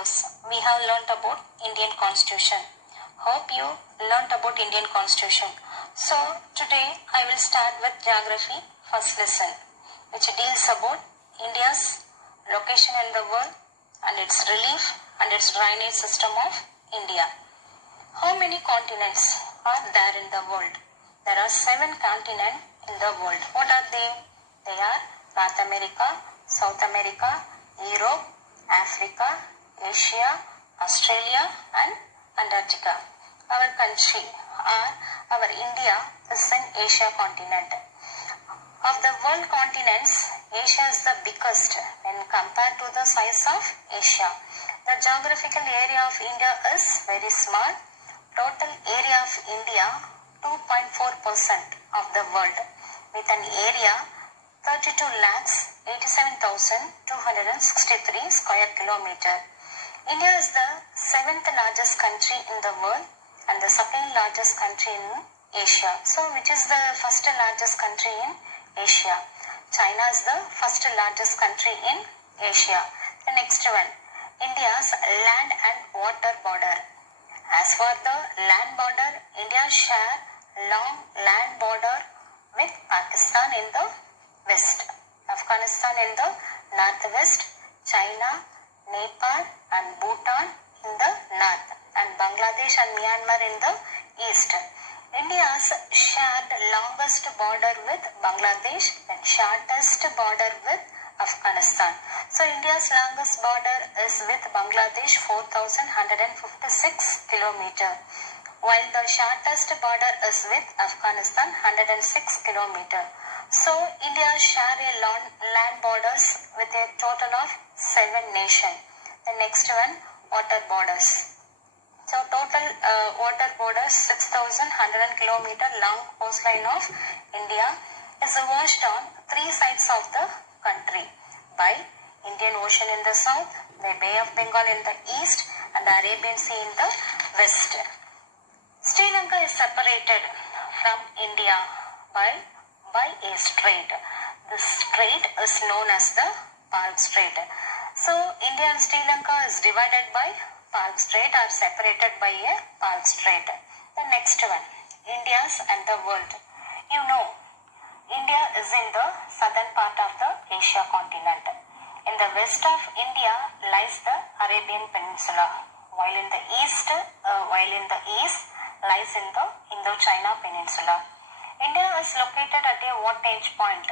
videos, we have learnt about Indian Constitution. Hope you learnt about Indian Constitution. So, today I will start with Geography first lesson, which deals about India's location in the world and its relief and its drainage system of India. How many continents are there in the world? There are 7 continents in the world. What are they? They are North America, South America, Europe, Africa, Asia, Australia and Antarctica. Our country our India is in Asia continent. Of the world continents, Asia is the biggest when compared to the size of Asia. The geographical area of India is very small. Total area of India 2.4% of the world with an area 32,87,263 square kilometer. India is the 7th largest country in the world and the second largest country in Asia. So which is the first largest country in Asia? China is the first largest country in Asia. The next one, India's land and water border. As for the land border, India share long land border with Pakistan in the west, Afghanistan in the northwest, China, Nepal and Bhutan in the north, and Bangladesh and Myanmar in the east. India's shared longest border with Bangladesh and shortest border with Afghanistan. So India's longest border is with Bangladesh 4,156 kilometer, while the shortest border is with Afghanistan 106 kilometer. So India share a land borders with a total of 7 nations. The next one, water borders. So total water borders 6,100 kilometer long coastline of India is washed on 3 sides of the country by Indian Ocean in the south, the Bay of Bengal in the east and the Arabian Sea in the west. Sri Lanka is separated from India by a strait. This strait is known as the Palk Strait. So India and Sri Lanka is divided by Palk Strait or separated by a Palk Strait. The next one, India's and the world. You know, India is in the southern part of the Asia continent. In the west of India lies the Arabian Peninsula, while in the east lies in the Indo-China Peninsula. India is located at a vantage point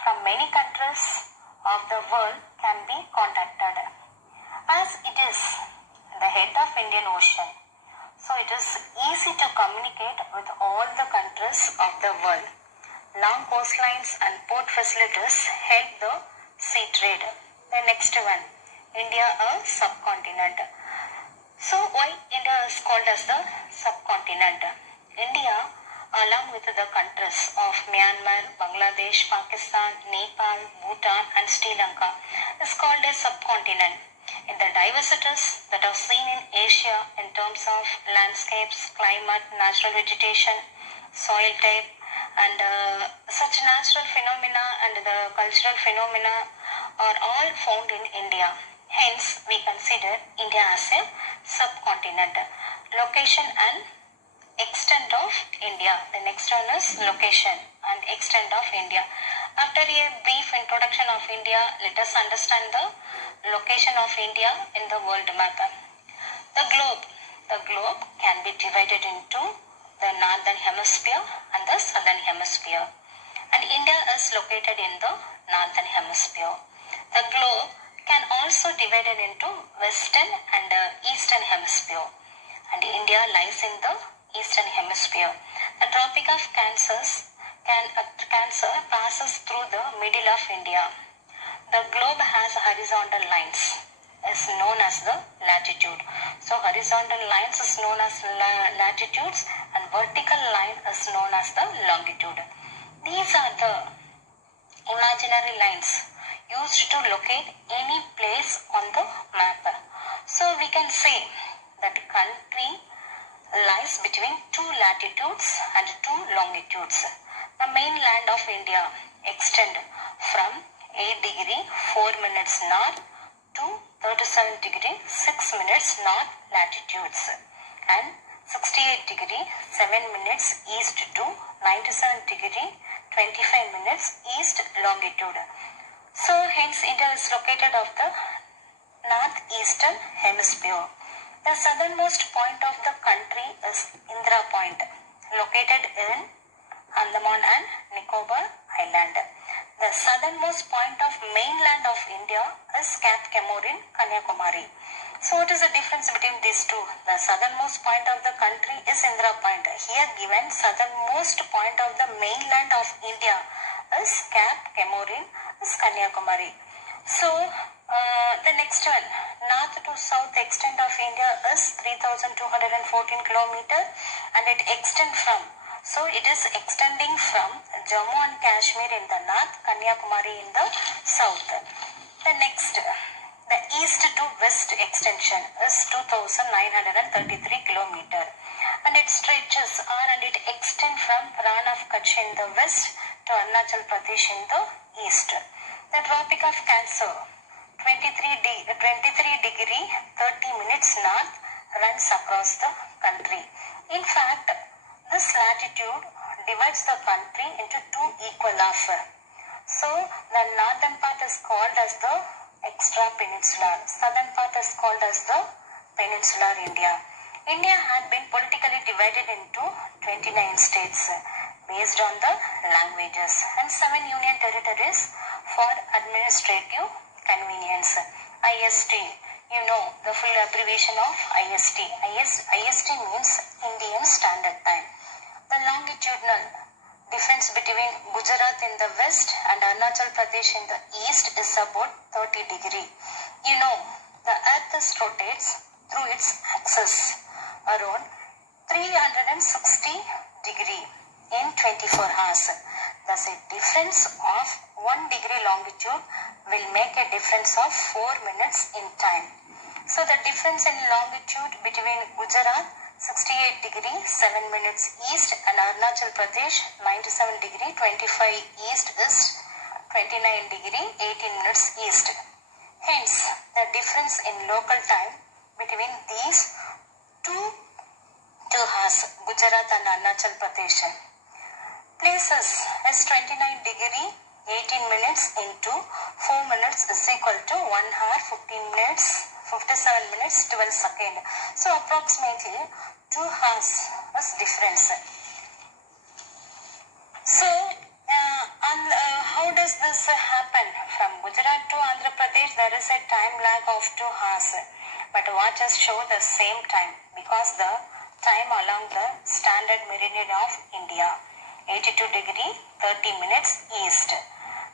from many countries of the world can be contacted, as it is the head of Indian Ocean. So it is easy to communicate with all the countries of the world. Long coastlines and port facilities help the sea trade. The next one, India a subcontinent. So why India is called as the subcontinent? India, along with the countries of Myanmar, Bangladesh, Pakistan, Nepal, Bhutan and Sri Lanka, is called a subcontinent. In the diversities that are seen in Asia in terms of landscapes, climate, natural vegetation, soil type and such natural phenomena and the cultural phenomena are all found in India. Hence, we consider India as a subcontinent. Location and extent of India. The next one is location and extent of India. After a brief introduction of India, let us understand the location of India in the world map. The globe can be divided into the northern hemisphere and the southern hemisphere, and India is located in the northern hemisphere. The globe can also be divided into western and eastern hemisphere, and India lies in the eastern hemisphere. The Tropic of Cancer passes through the middle of India. The globe has horizontal lines is known as the latitude. So horizontal lines is known as latitudes and vertical line is known as the longitude. These are the imaginary lines used to locate any place on the map. So we can say that the country lies between 2 latitudes and 2 longitudes. The mainland of India extends from 8 degree 4 minutes north to 37 degree 6 minutes north latitudes and 68 degree 7 minutes east to 97 degree 25 minutes east longitude. So hence India is located of the northeastern hemisphere. The southernmost point of the country is Indira Point, located in Andaman and Nicobar Island. The southernmost point of mainland of India is Cape Comorin, Kanyakumari. So what is the difference between these two? The southernmost point of the country is Indira Point. Here given southernmost point of the mainland of India is Cape Comorin, is Kanyakumari. So the next one, north to south extent of India is 3,214 kilometer and it extends from, so it is extending from Jammu and Kashmir in the north, Kanyakumari in the south. The next, the east to west extension is 2,933 kilometer and it stretches and it extends from Ran of Kutch in the west to Arunachal Pradesh in the east. The Tropic of Cancer, 23 degree 30 minutes north, runs across the country. In fact, this latitude divides the country into two equal halves. So the northern part is called as the extra-peninsular. Southern part is called as the peninsular India. India had been politically divided into 29 states based on the languages and 7 union territories for administrative convenience. IST, you know the full abbreviation of IST. IST means Indian Standard Time. The longitudinal difference between Gujarat in the west and Arunachal Pradesh in the east is about 30 degree. You know, the earth rotates through its axis around 360 degree in 24 hours. Thus, a difference of 1 degree longitude will make a difference of 4 minutes in time. So, the difference in longitude between Gujarat 68 degree 7 minutes east and Arunachal Pradesh 97 degree 25 east is 29 degree 18 minutes east. Hence, the difference in local time between these two hours, Gujarat and Arunachal Pradesh, places as 29 degree 18 minutes into 4 minutes is equal to 1 hour 15 minutes 57 minutes 12 seconds. So approximately 2 hours is difference. So how does this happen? From Gujarat to Andhra Pradesh there is a time lag of 2 hours. But watches show the same time because the time along the standard meridian of India 82 degree 30 minutes east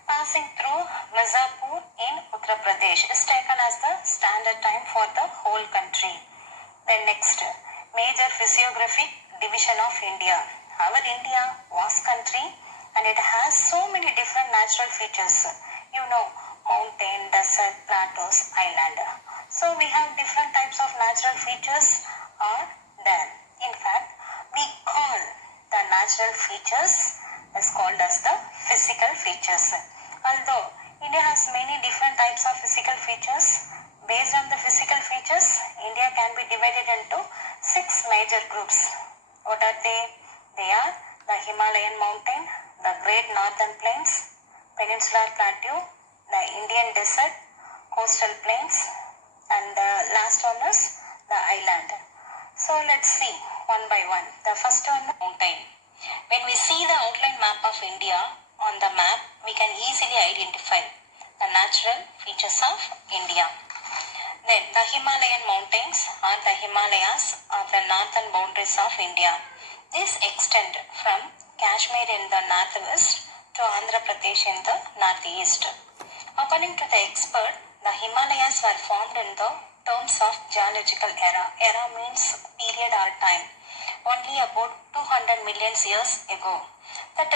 passing through Mirzapur in Uttar Pradesh is taken as the standard time for the whole country. The next, major physiographic division of India. Our India vast country and it has so many different natural features. You know, mountain, desert, plateaus, island. So we have different types of natural features are there. In fact, we call the natural features is called as the physical features. Although India has many different types of physical features, based on the physical features, India can be divided into 6 major groups. What are they? They are the Himalayan mountain, the Great Northern Plains, Peninsular Plateau, the Indian Desert, coastal plains, and the last one is the island. So let's see one by one. The first one, mountain. When we see the outline map of India on the map, we can easily identify the natural features of India. Then the Himalayan mountains or the Himalayas are the northern boundaries of India. These extend from Kashmir in the northwest to Andhra Pradesh in the northeast. According to the expert, the Himalayas were formed in the terms of geological era. Era means period or time. Only about 200 million years ago. That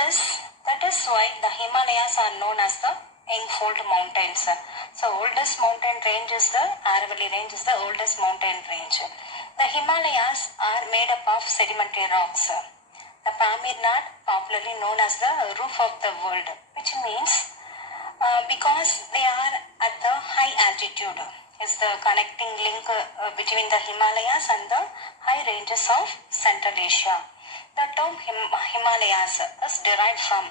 is why the Himalayas are known as the Engfold Mountains. So oldest mountain range is the Aravalli range is the oldest mountain range. The Himalayas are made up of sedimentary rocks. The Pamir Nat, popularly known as the roof of the world, which means because they are at the high altitude. is the connecting link between the Himalayas and the high ranges of Central Asia. The term Himalayas is derived from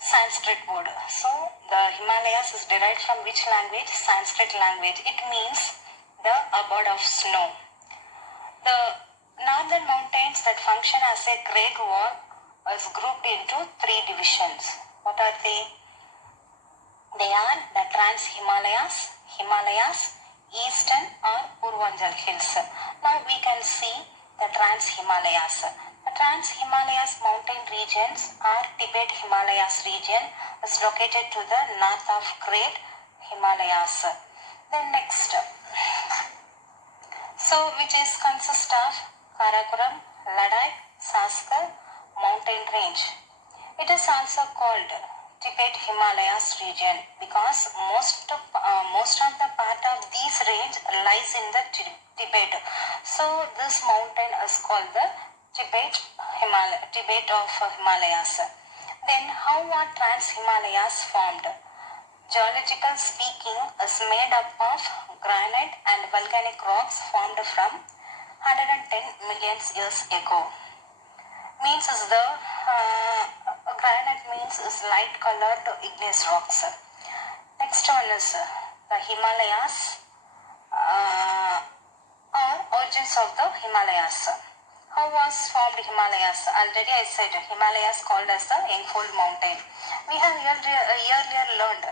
Sanskrit word. So the Himalayas is derived from which language? Sanskrit language. It means the abode of snow. The northern mountains that function as a great wall is grouped into three divisions. What are they? They are the Trans-Himalayas, Himalayas, Eastern or Purvanjal Hills. Now we can see the Trans-Himalayas. The Trans-Himalayas mountain regions are Tibet Himalayas region is located to the north of Great Himalayas. Then next, so which is consist of Karakoram, Ladakh, Saskar mountain range. It is also called Tibet Himalayas region because most of the part of these range lies in the Tibet. So this mountain is called the Tibet of Himalayas. Then how are Trans-Himalayas formed? Geological speaking is made up of granite and volcanic rocks formed from 110 million years ago. Means is the granite means is light colored igneous rocks. Next one is the Himalayas or origins of the Himalayas. How was formed Himalayas? Already I said Himalayas called as the Youngfold Mountain. We have earlier learned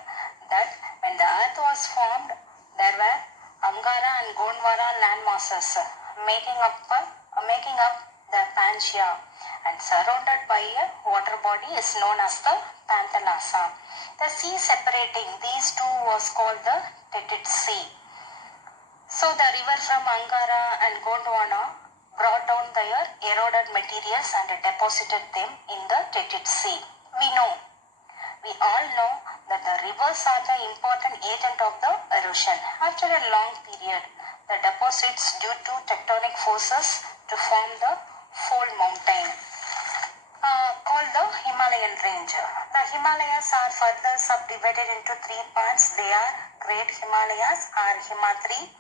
that when the earth was formed, there were Angara and Gondwara land masses making up the Pangaea, and surrounded by a water body is known as the Panthalassa. The sea separating these two was called the Tethys Sea. So the river from Angara and Gondwana brought down their eroded materials and deposited them in the Tethys Sea. We all know that the rivers are the important agent of the erosion. After a long period, the deposits due to tectonic forces to form the fold mountain called the Himalayan range. The Himalayas are further subdivided into three parts. They are Great Himalayas or Himatri,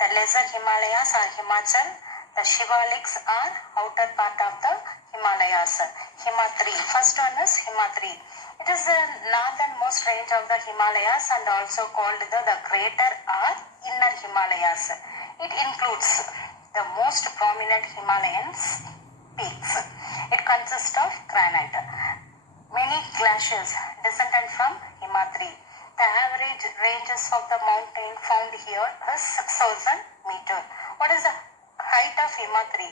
the Lesser Himalayas are Himachal, the Shivaliks are outer part of the Himalayas. Himatri. First one is Himatri. It is the northernmost range of the Himalayas and also called the Greater or Inner Himalayas. It includes the most prominent Himalayan peaks. It consists of granite. Many glaciers descended from Himatri. The average ranges of the mountain found here is 6,000 meters. What is the height of Himatri?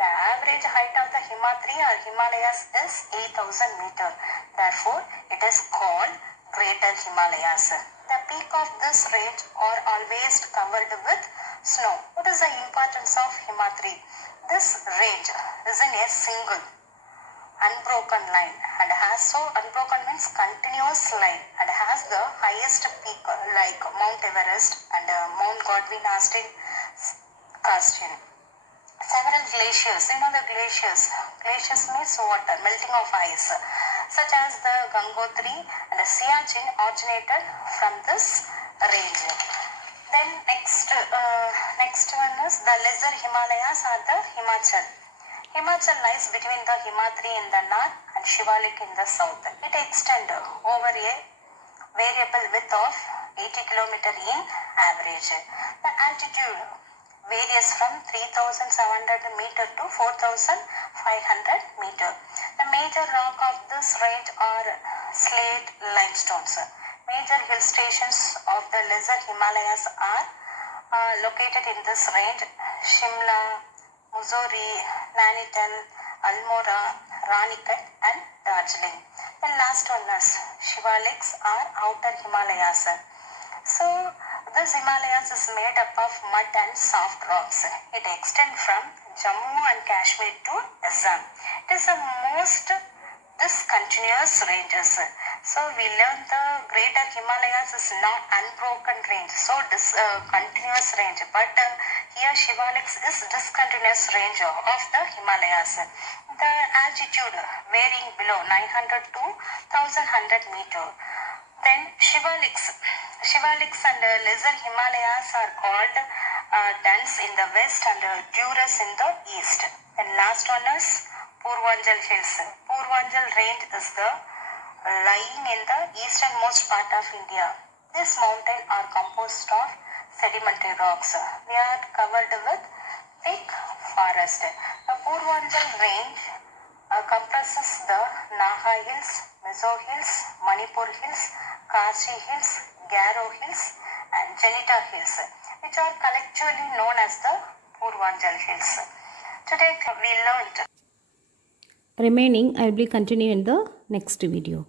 The average height of the Himatri or Himalayas is 8,000 meters. Therefore, it is called Greater Himalayas. The peak of this range are always covered with snow. What is the importance of Himatri? This range is in a single unbroken line and has, so unbroken means continuous line, and has the highest peak like Mount Everest and Mount Godwin Austen Carsten. Several glaciers, the glaciers means water, melting of ice, such as the Gangotri and the Siachen originated from this range. Then next one is the Lesser Himalayas or the Himachal. Himachal lies between the Himatri in the north and Shivalik in the south. It extends over a variable width of 80 km in average. The altitude varies from 3,700 meter to 4,500 meter. The major rock of this range are slate limestones. Major hill stations of the Lesser Himalayas are located in this range: Shimla, Mussoorie, Nainital, Almora, Ranikat and Darjeeling. The last one is Shivaliks or Outer Himalayas. So this Himalayas is made up of mud and soft rocks. It extends from Jammu and Kashmir to Assam. It is the most discontinuous ranges. So we learned the Greater Himalayas is not unbroken range, so continuous range. But here Shivaliks is discontinuous range of the Himalayas. The altitude varying below 900 to 1100 meter. Then Shivaliks and lesser Himalayas are called dense in the west and Duras in the east. And last one is Purvanjal Hills. Purvanjal range is the lying in the easternmost part of India. This mountain are composed of sedimentary rocks. They are covered with thick forest. The Purvanjal range comprises the Naga Hills, Mizo Hills, Manipur Hills, Kashi Hills, Garo Hills and Janita Hills, which are collectively known as the Purvanjal Hills. Today we learned. Remaining I will be continue in the next video.